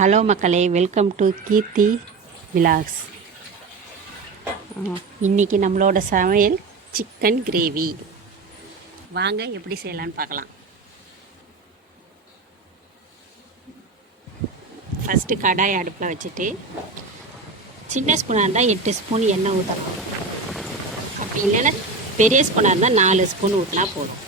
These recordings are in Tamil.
ஹலோ மக்களே, வெல்கம் டு கீர்த்தி விலாக்ஸ். இன்றைக்கி நம்மளோட சமையல் சிக்கன் கிரேவி. வாங்க எப்படி செய்யலான்னு பார்க்கலாம். ஃபஸ்ட்டு கடாய் அடுப்பில் வச்சுட்டு சின்ன ஸ்பூனாக இருந்தால் 8 ஸ்பூன் எண்ணெய் ஊற்றலாம். அப்படி இல்லைன்னா பெரிய ஸ்பூனாக இருந்தால் 4 ஸ்பூன் ஊற்றினா போதும்.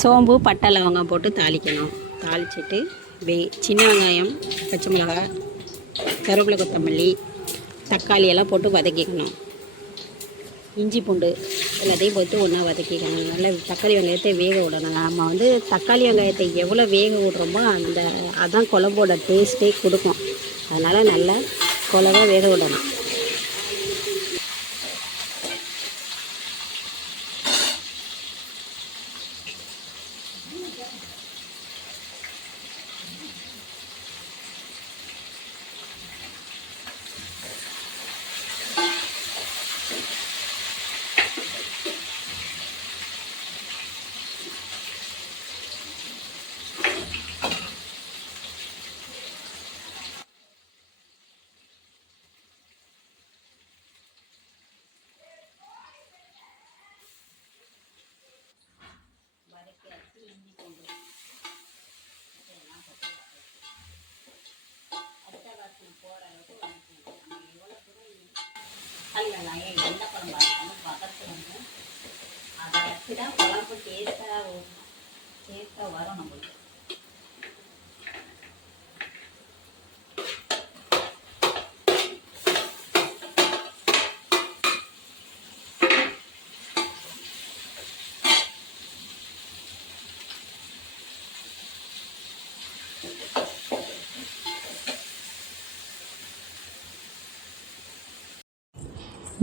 சோம்பு, பட்டை, லவங்கம் போட்டு தாளிக்கணும். தாளிச்சிட்டு சின்ன வெங்காயம், பச்சை மிளகாய், கருவேப்பிலை, கொத்தமல்லி, தக்காளி எல்லாம் போட்டு வதக்கிக்கணும். இஞ்சி பூண்டு எல்லாத்தையும் போட்டு ஒன்றா வதக்கிக்கணும். நல்லா தக்காளி வெங்காயத்தை வேக விடணும். நம்ம தக்காளி வெங்காயத்தை எவ்வளோ வேக விடுறோமோ அதான் குழம்போட டேஸ்ட்டே கொடுக்கும். அதனால் நல்லா குழம்பா வேக விடணும். வெங்காயம் எந்த குழம்பா இருந்தாலும் வதக்கணும். அதை வச்சு தான் குழம்பு டேஸ்ட்டாக வரும் நம்மளுக்கு.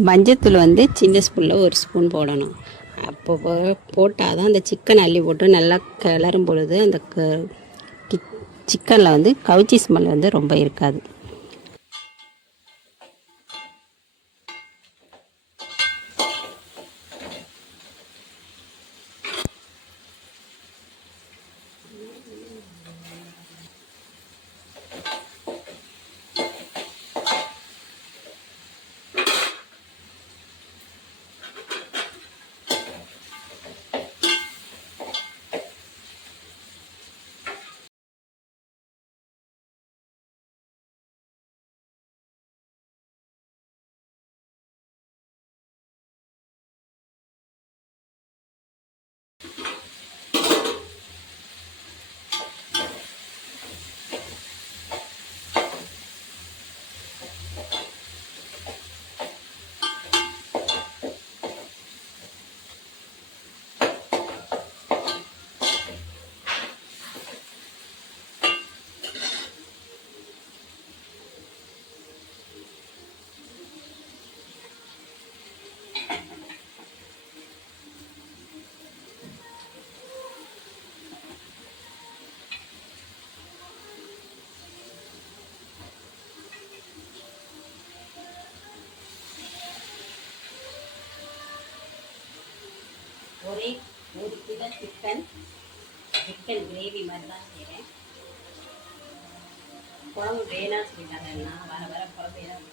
மஞ்சத்தூள் சின்ன ஸ்பூனில் 1 ஸ்பூன் போடணும். அப்போ போட்டால் தான் அந்த சிக்கன் அள்ளி போட்டு நல்லா கிளறும் பொழுது அந்த சிக்கனில் கவுச்சி ஸ்மெல் ரொம்ப இருக்காது. ஒரே 1 கிலோ சிக்கன் கிரேவி மாதிரி தான் செய்கிறேன். குழம்பு வேணாம்னு சொல்லிட்டாங்க. நான் வர குழம்பு வேணாம்.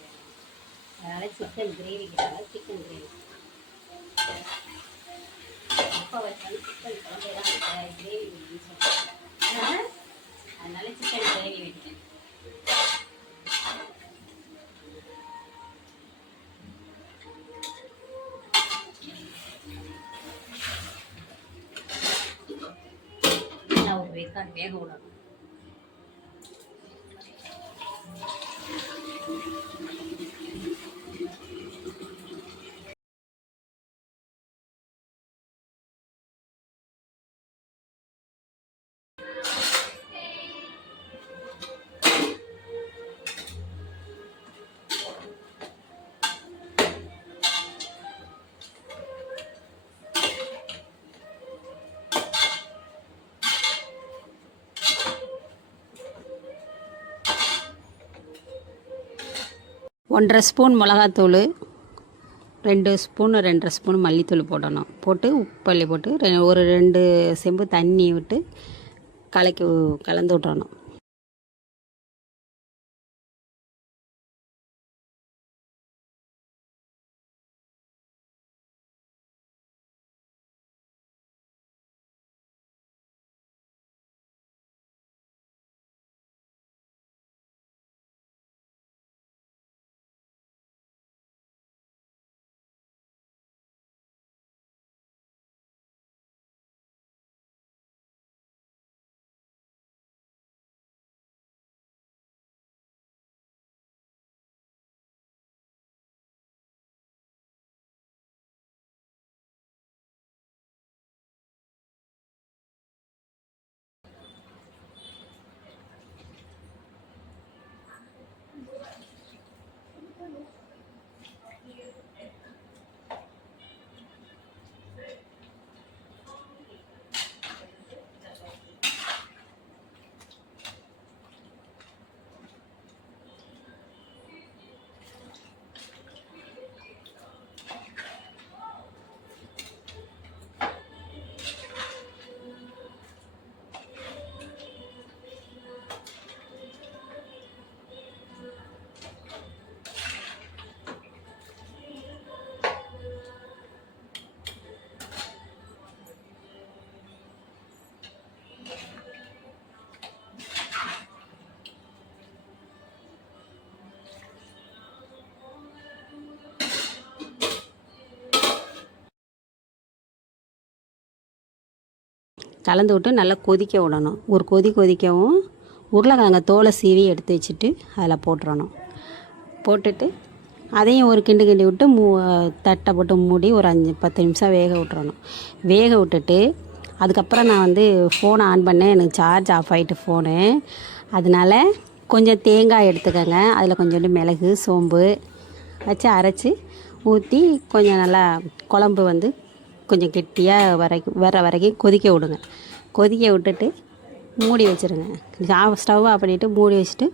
அதனால் சிக்கன் கிரேவிக்காக சிக்கன் கிரேவி அப்போ வச்சாலும் சிக்கன் குழம்பு தான் கிரேவி சொல்லிட்டாங்க. அதனால சிக்கன் கிரேவி வைக்கிறேன். வேக விடணும். 1½ ஸ்பூன் மிளகாத்தூள், 2 ஸ்பூன் 2½ ஸ்பூன் மல்லித்தூள் போடணும். போட்டு உப்பள்ளி போட்டு ஒரு 2 செம்பு தண்ணி விட்டு கலந்து விட்றணும். கலந்து விட்டு நல்லா கொதிக்க விடணும். ஒரு கொதிக்கவும் உருளைக்கிழங்க தோலை சீவி எடுத்து வச்சுட்டு அதில் போட்டுறணும். போட்டுட்டு அதையும் ஒரு கிண்டி விட்டு தட்டை போட்டு மூடி ஒரு 5-10 நிமிஷம் வேக விட்டுறணும். வேக விட்டுட்டு அதுக்கப்புறம் நான் வந்து ஃபோனை ஆன் பண்ணேன். எனக்கு சார்ஜ் ஆஃப் ஆகிட்டு ஃபோனு. அதனால் கொஞ்சம் தேங்காய் எடுத்துக்கோங்க. அதில் கொஞ்சோண்டு மிளகு, சோம்பு வச்சு அரைச்சி ஊற்றி கொஞ்சம் நல்லா குழம்பு வந்து கொஞ்சம் கெட்டியாக வர வரைக்கும் கொதிக்க விடுங்க. கொதிக்க விட்டுட்டு மூடி வச்சுருங்க. ஸ்டவ் ஆஃப் பண்ணிவிட்டு மூடி வச்சுட்டு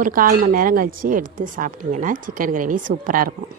ஒரு 1/4 மணி நேரம் கழித்து எடுத்து சாப்பிட்டிங்கன்னா சிக்கன் கிரேவி சூப்பராக இருக்கும்.